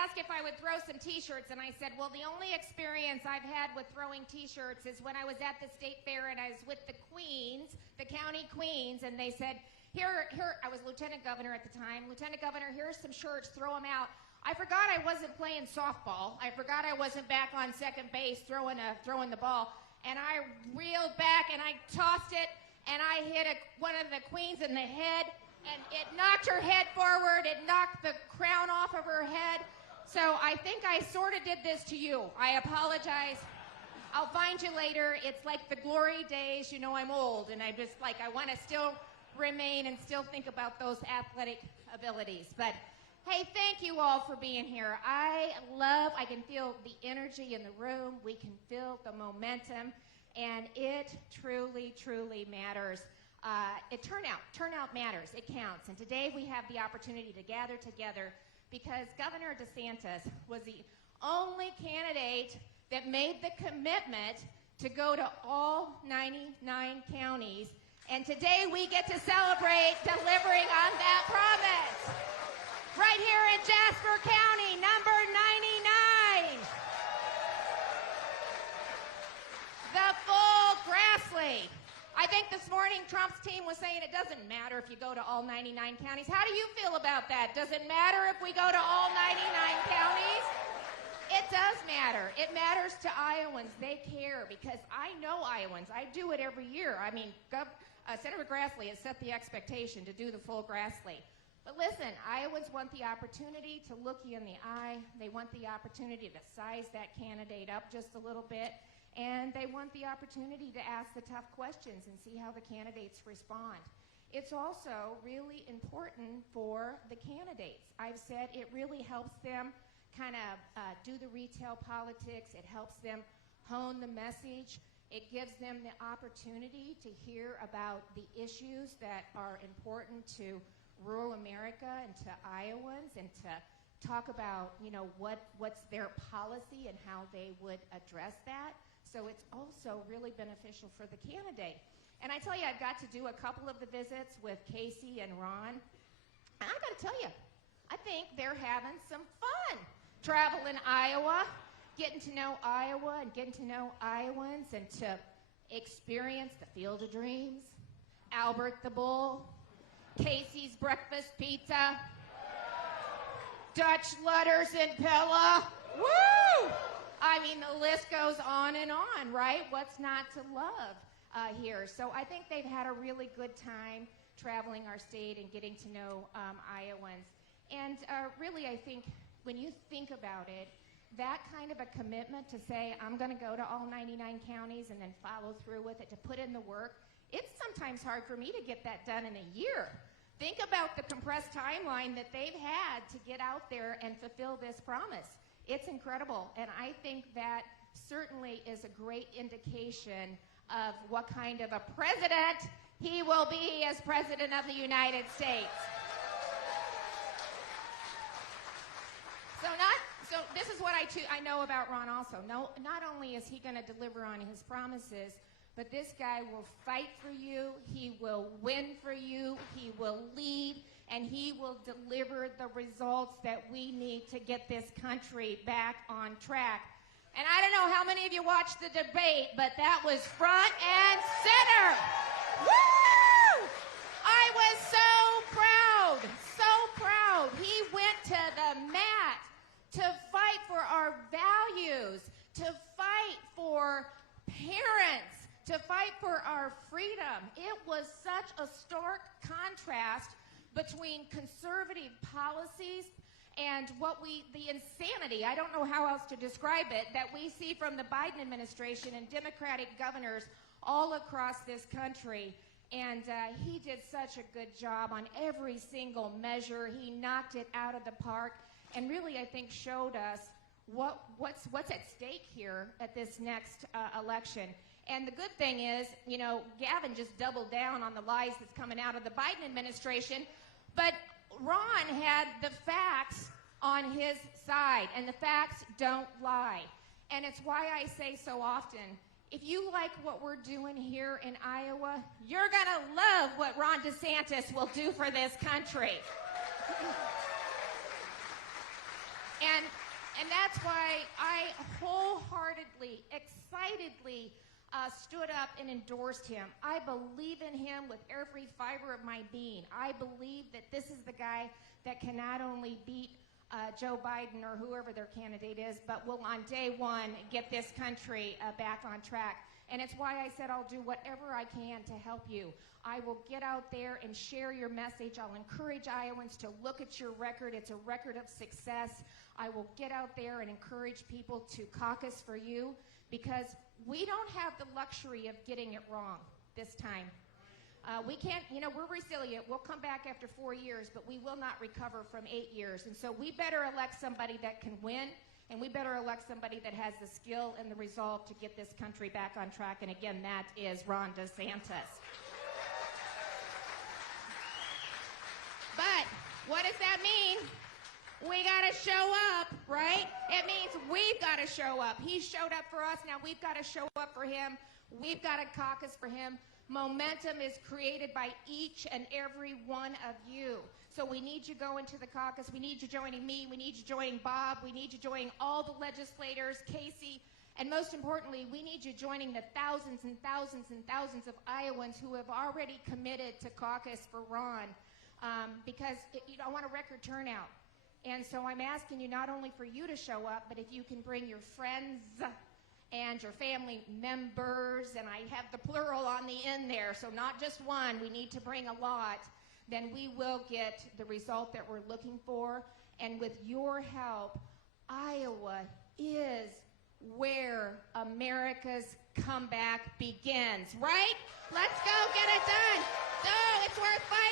asked if I would throw some T-shirts, and I said, well, the only experience I've had with throwing T-shirts is when I was at the state fair and I was with the queens, the county queens, and they said, here, I was lieutenant governor at the time. Lieutenant governor, here's some shirts, throw them out. I forgot I wasn't playing softball. I forgot I wasn't back on second base throwing the ball, and I reeled back and I tossed it, and I hit one of the queens in the head, and it knocked her head forward. It knocked the crown off of her head. So I think I sort of did this to you. I apologize. I'll find you later. It's like the glory days. You know I'm old, and I just I want to still remain and still think about those athletic abilities. But hey, thank you all for being here. I can feel the energy in the room. We can feel the momentum, and it truly, truly matters. Turnout matters. It counts. And today we have the opportunity to gather together because Governor DeSantis was the only candidate that made the commitment to go to all 99 counties. And today we get to celebrate delivering on that promise. Right here in Jasper County, number 99. The full grass league. I think this morning Trump's team was saying it doesn't matter if you go to all 99 counties. How do you feel about that? Does it matter if we go to all 99 counties? It does matter. It matters to Iowans. They care because I know Iowans. I do it every year. I mean, Senator Grassley has set the expectation to do the full Grassley. But listen, Iowans want the opportunity to look you in the eye. They want the opportunity to size that candidate up just a little bit. And they want the opportunity to ask the tough questions and see how the candidates respond. It's also really important for the candidates. I've said it really helps them kind of do the retail politics. It helps them hone the message. It gives them the opportunity to hear about the issues that are important to rural America and to Iowans, and to talk about, what's their policy and how they would address that. So it's also really beneficial for the candidate. And I tell you, I've got to do a couple of the visits with Casey and Ron. And I got to tell you, I think they're having some fun traveling Iowa, getting to know Iowa and getting to know Iowans, and to experience the Field of Dreams, Albert the Bull, Casey's Breakfast Pizza, Dutch Letters and Pilla. Woo! I mean, the list goes on and on, right? What's not to love here? So I think they've had a really good time traveling our state and getting to know Iowans. And really, I think when you think about it, that kind of a commitment to say, I'm going to go to all 99 counties and then follow through with it, to put in the work, it's sometimes hard for me to get that done in a year. Think about the compressed timeline that they've had to get out there and fulfill this promise. It's incredible, and I think that certainly is a great indication of what kind of a president he will be as President of the United States. So this is what I know about Ron also. No, not only is he going to deliver on his promises, but this guy will fight for you, he will win for you, he will lead, and he will deliver the results that we need to get this country back on track. And I don't know how many of you watched the debate, but that was front and center. Woo! I was so proud, so proud. He went to the mat to fight for our values, to fight for parents, to fight for our freedom. It was such a stark contrast between conservative policies and the insanity, I don't know how else to describe it, that we see from the Biden administration and Democratic governors all across this country. And he did such a good job on every single measure. He knocked it out of the park, and really, I think, showed us what's at stake here at this next election. And the good thing is, Gavin just doubled down on the lies that's coming out of the Biden administration, but Ron had the facts on his side, and the facts don't lie. And it's why I say so often, if you like what we're doing here in Iowa, you're going to love what Ron DeSantis will do for this country. And that's why I wholeheartedly, excitedly stood up and endorsed him. I believe in him with every fiber of my being. I believe that this is the guy that can not only beat Joe Biden or whoever their candidate is, but will on day one get this country back on track. And it's why I said I'll do whatever I can to help you. I will get out there and share your message. I'll encourage Iowans to look at your record. It's a record of success. I will get out there and encourage people to caucus for you, because we don't have the luxury of getting it wrong this time. We can't, we're resilient. We'll come back after 4 years, but we will not recover from 8 years. And so we better elect somebody that can win, and we better elect somebody that has the skill and the resolve to get this country back on track. And again, that is Ron DeSantis. But what does that mean? We got to show up, right? It means we've got to show up. He showed up for us. Now we've got to show up for him. We've got to caucus for him. Momentum is created by each and every one of you. So we need you going to the caucus. We need you joining me. We need you joining Bob. We need you joining all the legislators, Casey. And most importantly, we need you joining the thousands and thousands and thousands of Iowans who have already committed to caucus for Ron, because I want a record turnout. And so I'm asking you not only for you to show up, but if you can bring your friends and your family members, and I have the plural on the end there, so not just one, we need to bring a lot, then we will get the result that we're looking for. And with your help, Iowa is where America's comeback begins, right? Let's go get it done. So it's worth fighting.